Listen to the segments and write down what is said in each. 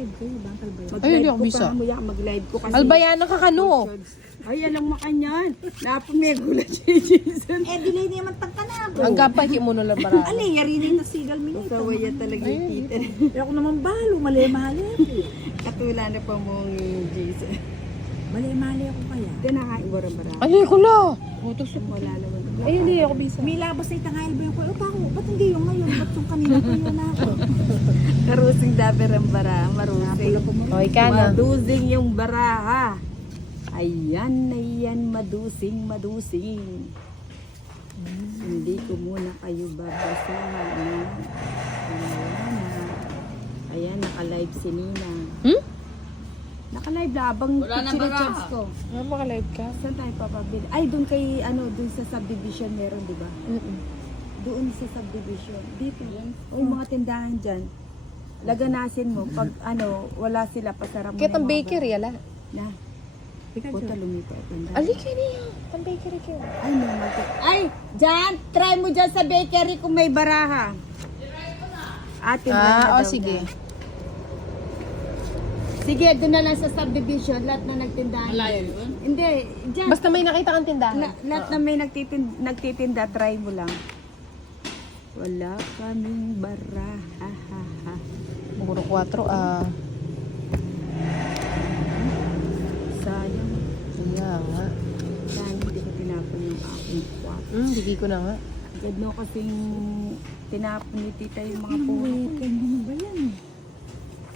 Mag-live kayo, Bang Albayan. Ay, hindi ako bisa. Mag-live ko kasi. Albayana ka kano. Ay, alam mo kanyan. Napamegula siya, Jason. Delay naman tangka na ako. Ang kapay kimuno lang para. Ali, yari na sigal mo nito. Kawaya talaga yung tita. Ako naman balo, mali-mali. Katula na pa mong Jason. Mali-mali ako kaya. Hindi nakain bara-bara. Ay, ko la. Butos. Wala naman. Ay, hindi ako bisa. May labas na itangayal ba yung ko? Ba't hindi yung ngayon? Ba't yung kanina ko yun ako? Karusing daberang bara. Marusing. O, ika na. Madusing yung baraha. Ayan, ayan, madusing. Hindi ko muna kayo babasahin. Ayan, naka-live si Nina. Naka-live na, abang picture ko. Ano maka-live ka? Saan tayo papabili? Ay, doon kay, doon sa subdivision meron, di ba? Doon sa subdivision. Dito. O yung mga tindahan dyan. Laganasin mo. Pag, wala sila, pasara mo. Kaya ang bakery, ala. Na. Puta, lumipat. Ali ka niya. Ang bakery ka. Ay, no, ay, dyan, try mo dyan sa bakery kung may baraha. Atin Ah, o sige. Sige, doon na lang sa subdivision, lahat na nagtindahan. Malayo yun? Hindi, dyan. Basta may nakita kang tindahan. Lahat na may nagtitinda, try mo lang. Wala kaming baraha. Puro 4, Sayang. Kaya nga. Sayang, hindi ko tinapon yung aking kwat. Hindi ko na nga. Agad no kasing tinapon ni tita yung mga puro. Ano ba yan?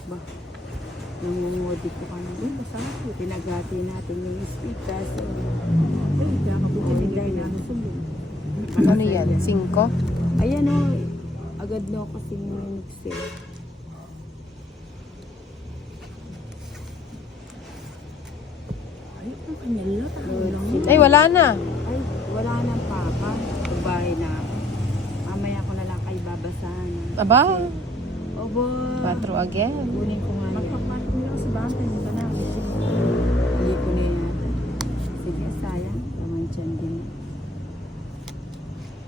Ba? Nangungodi ko ka na. Basta ako. Pinagati natin yung speakers. Ay, kakabuti tayo na sumunod. Ano yan? 5? Ayan o. Agad no kasing minukse. Ay, wala na. Ay, wala nang papa. Bahay na ako. Mamaya ko na lang kayo babasahan. Aba, Obo. 4 again. Kunin ko nga. Magpapalit mo lang sa bantay. Hindi ba na? Hindi ko na yata. Sige, sayang. Naman dyan din.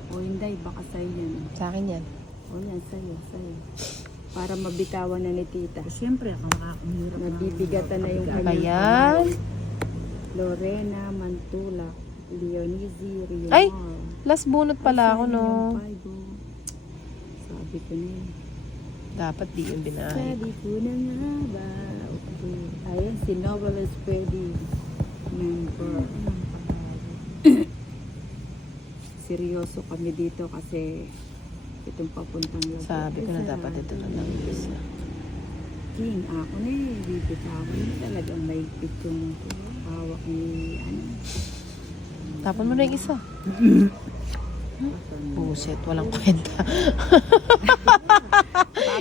O hindi, baka sa'yo yan. Sa akin yan. O yan, sa'yo. Para mabitawan na ni tita. Siyempre, ako nakakahirap. Nabibigatan na yung Ba kanyang yan? Lorena Mantula, Leonizi, Rio. Ay! Last bunot pala ako, no? Sabi ko na yun. Dapat di yung binahay. Sabi ko na nga ba? Okay. Ayan, si Novelas Pwede. Member. Seryoso kami dito kasi itong papuntang Lagos. Sabi ko na dapat ito na lang isa. King, ako na eh. Dito sa akin talagang may pitong hawak ni Tapon mo na yung isa. Buset, walang kwenta.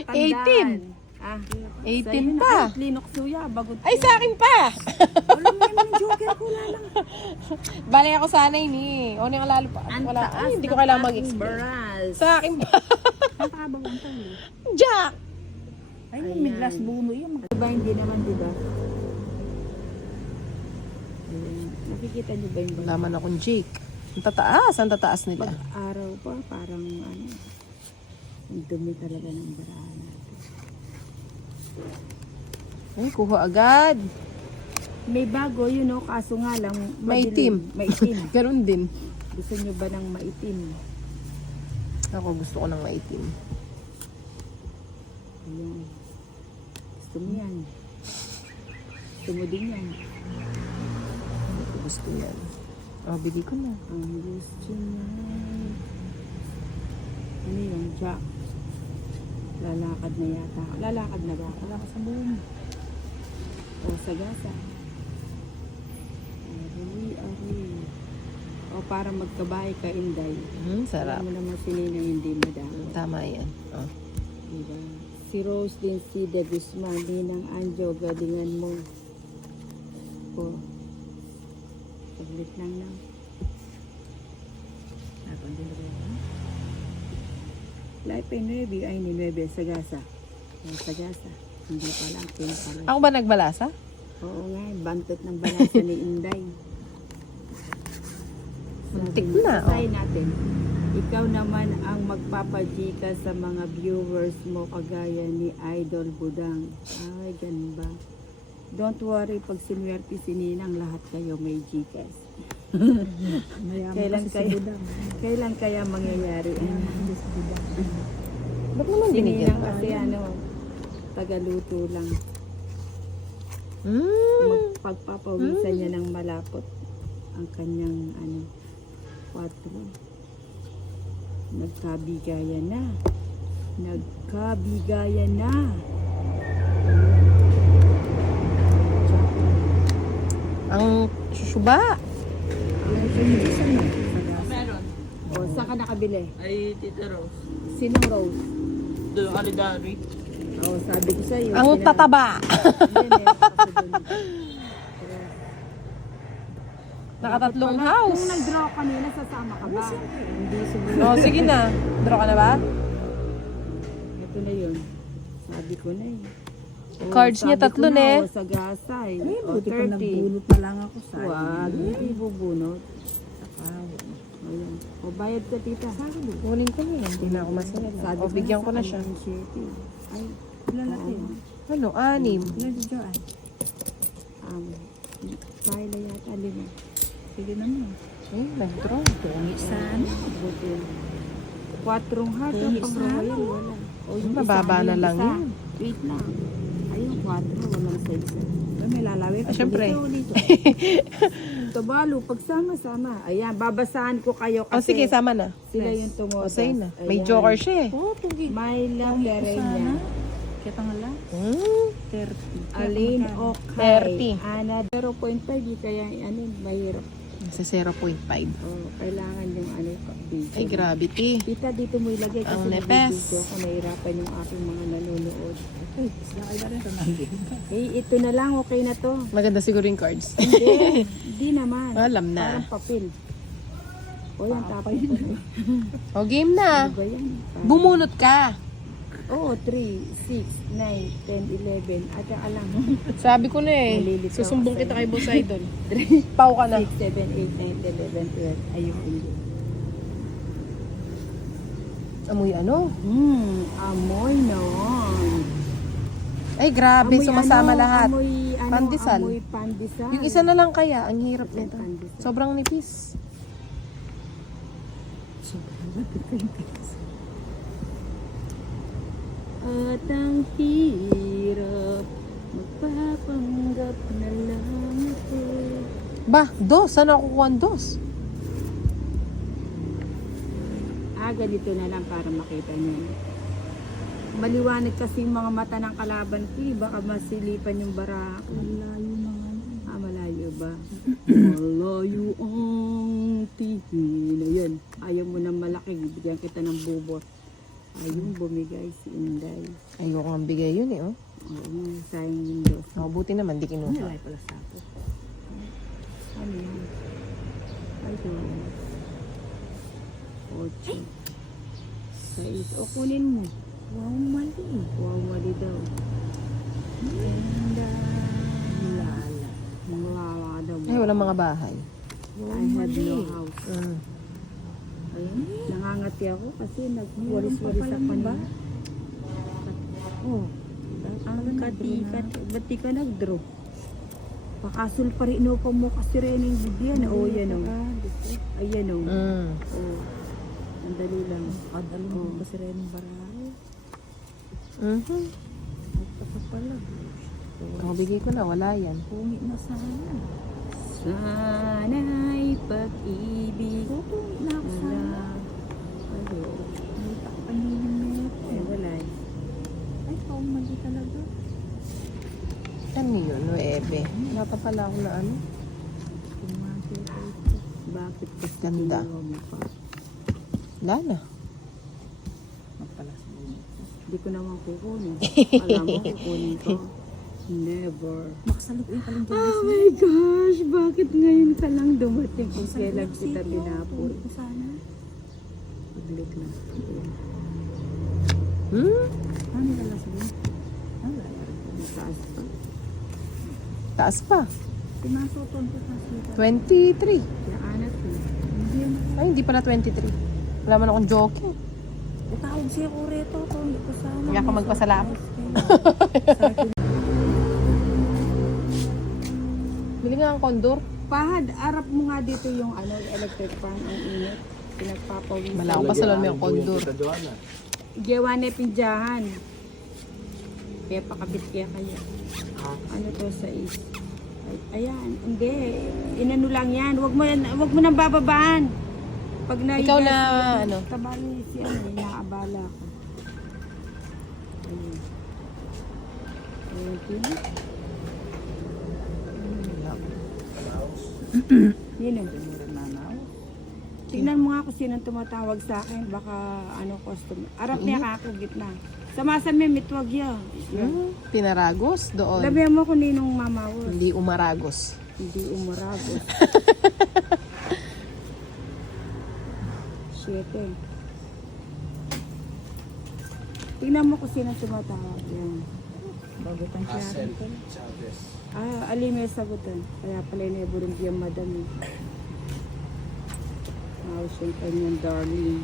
18. Ah, 18 pa. Linok suya, bagot. Ay, sa akin pa! Alam mo yung joker ko lang. Bali ako sanay ni. O nga lalo pa. Wala. Ay, hindi ko kailangan mag-explain. Baral. Sa akin pa. Ang kabang ang tali. Jack! Ay, may glass buno yun. Diba hindi naman, diba? Ayan. Nakikita niyo ba yung bala? Laman akong Jake. Ang tataas. Ang tataas nila. Pag-araw pa, parang ang dumi talaga ng barahan natin. Ay, kuha agad. May bago yun, no? Kaso nga lang, Maitim. Maitim. Ganun din. Gusto niyo ba ng maitim? Ako gusto ko ng maitim. Ayan. Gusto mo yan. Gusto mo din yan. Ito gusto yan. O, bili ko na. Ang gusto niya. Ano yung Jack? Lalakad na yata. Lalakad na ba? Wala ka sa buong. O, sagasa. Ari. O, para magkabahay ka, Inday. Sarap. Alam mo naman si Nina hindi madami. Tama yan. Oh. Diba? Si Rose din, si De Guzman, Ninang Anjo, galingan mo. O. Saglit lang na. Life ay 9, ay ni 9, sagasa. Sagasa. Hindi pala, 10 pala. Ako ba nagbalasa? Oo nga, bantot ng balasa ni Inday. Muntik na, oh. Try natin. Ikaw naman ang magpapajika sa mga viewers mo kagaya ni Idol Budang. Ay, ganun ba? Don't worry, pag sinwerte si Ninang, lahat kayo may Gcash. Mayaman kasi si Budang. Kailan kaya mangyayari? Mayaman si Budang. Ba't naman Si binigyan? Ninang kasi tagaluto lang. Pagpapawisan niya ng malapot ang kanyang 4. Nagkabigayan na. Nagkabigayan na. Ang susuba. Meron. O, saan ka nakabili? Ay, Tita Rose. Sinong Rose? Doon, Alidari. O, sabi ko sa'yo. Ang tataba. Nakatatlong house. Kung nag-draw kanina, sasama ka ba? Hindi, siguro. No, sige na. Draw ka na ba? Ito na yun. Sabi ko na eh. O, Cards niya sabi ko tatlo na, na eh. o, sa gasay. Ay, O, buti pa 30. nagbunot na lang ako sa Wag, hindi bubunot. Sakaw. Ayan. O, bayad ka, tita. Kunin ko na. Hindi na ako masunod. Sabi O, bigyan ko na siya. Ay, Lalaki. Ano? 6. Ilan si Joanne? kaya na yata 5. Sige naman. Ay, nag-draw. Tungit sana. Buti. 4 heart. Tungit Pang sana. royal, wala. O, yung Mababa isa, na yung lang isa. yun. Wait lang. Ayun, 4. Walang sa isa. Ay, may lalawin. Ah, syempre. Dito. Tabalo, pagsama-sama. Ayan, babasahan ko kayo O, kasi sige, sama na. sila yung tumotas. O, say na. May Ayan. joker siya eh. Oo, tugi. My love, Terenya. Kita nga lang. 30. Alin, okay. 30. Ana, 0.5. Di kaya, mahirap. Sa 0.5. Oh, kailangan yung video. Ay, gravity. Tita, dito mo ilagay kasi Ang nepes. nabibidyo ako. Nahirapan yung aking mga nanonood. Ay, sakay na rin sa nandun. Eh, ito na lang. Okay na to. Maganda siguro yung cards. Hindi. Hindi naman. Alam na. Parang papel. O, yan tapay. O, game na. Ano ba yan? Bumunot ka. Oo, 3, 6, 9, 10, 11. At saka lang. Sabi ko na eh. Nalilito Susumbong ako kita sa'yo. kay Boss Idol. Pau ka na. 6, 7, 8, 9, 10, 11, 12. Ayun, hindi. Amoy ano? Amoy noon. Ay, grabe. Sumasama lahat. Amoy, Pandesal. Amoy pandesal. Yung isa na lang kaya. Ang hirap nito. Pandesal. Sobrang nipis. At ang hirap, magpapanggap na lang ako. Ba, dos. Saan ako kukuha ang dos? Ganito na lang para makita niyo. Maliwanag kasi yung mga mata ng kalaban ko, baka masilipan yung bara ko. Malayo naman. Malayo ba? Malayo ang tingin. Ayan, ayaw mo ng malaki, bigyan kita ng bubot. Ayun, bumigay si Inday. Ayoko nga bigay yun eh. Oh. Oo, sayang yung dos. Oh, buti naman, di kinuha. Malay pala sa ako. Ano yan? Ayun. 8. 6. O, kunin mo. Wow, mali. Wow, mali daw. Ganda. Lala. Mawawa daw. Ay, walang mga bahay. I have no house. Mm. Ayun, nangangati ako kasi nagwalis-walis ako ba? Oh, ang katikat. Ba't di ka nag-draw? Pakasul pa rin pa mo kasi rin yung bigyan. O, yan o. Ayan o. Mm. Oh. Sandali lang. Kadali mo kasi rin ng barahe. Mhm. Nagtaka pala. Ang bigay ko na, wala yan. Pungit na sana. Sana'y pag-ibig. Pungit na ako sana. Ayo. May takpaninin na ito. Ay, wala eh. Ay, mali talaga. Ano yun? 9. Wala pa pala ako na ano. Kumagi ko ito. Bakit kasi Ganda. ginawa mo pa? Wala na. Magpalas mo. Hindi ko naman kukunin. Alam mo, kukunin ko. Never. Makasalukuin ka lang dyan. Oh my gosh! Bakit ngayon ka lang dumating kung kailan Sa kita City, tinapon? ko sana. Public na. Ano nilalas mo? Ano lalari ko? Mataas pa. Taas pa. Pinasuton ko sa sita. 23. Naanat ko. Hindi yan. Ay, hindi pala 23. Wala man akong joking. Tawag siya ko rito. Hindi ko sana. Kaya ka magpasalamat. Bili nga ang kondor. Pahad, arap mo nga dito yung electric fan, ang init. Pinagpapawin. Malaw pa sa may kondor. Gewane pinjahan. Kaya pakabit kaya kaya. Ano to sa is? Ayan, hindi. Inano lang yan. Wag mo nang bababaan. Pag na Ikaw na, ano? Tabali si naabala ko. Ayun. Ayun. Nino. Tingnan mo nga kung sinong tumatawag sa akin. Baka customer. Arap niya ka ako gitna. Samasan may mitwag ya. Pinaragos doon. Labihan mo kung ninong mamawos. Hindi umaragos. Hindi umaragos. 7. Tingnan mo kung sinong tumatawag. Yan. Bagot ang siya. Ali may sagutan. Kaya pala iniburong biyang madam eh. House yung kanyang darling.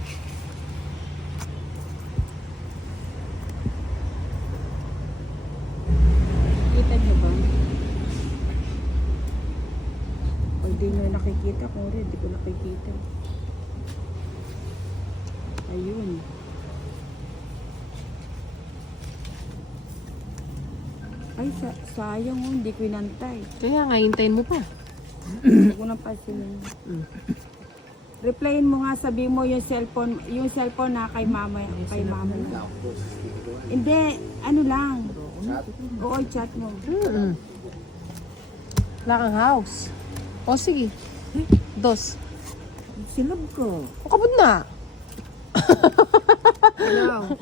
Kita niyo ba? O di nyo nakikita ko rin. Di ko nakikita. Ayun. Ay, sayang oh. Hindi ko inantay. Kaya nga, hintayin mo pa. Huwag ko nang pasinin. Replyin mo nga, sabi mo yung cellphone na kay mama na. Hindi, ano lang. Oo, chat mo. Wala kang house. O sige. Dos. Silog ko. O kabod na. Hello.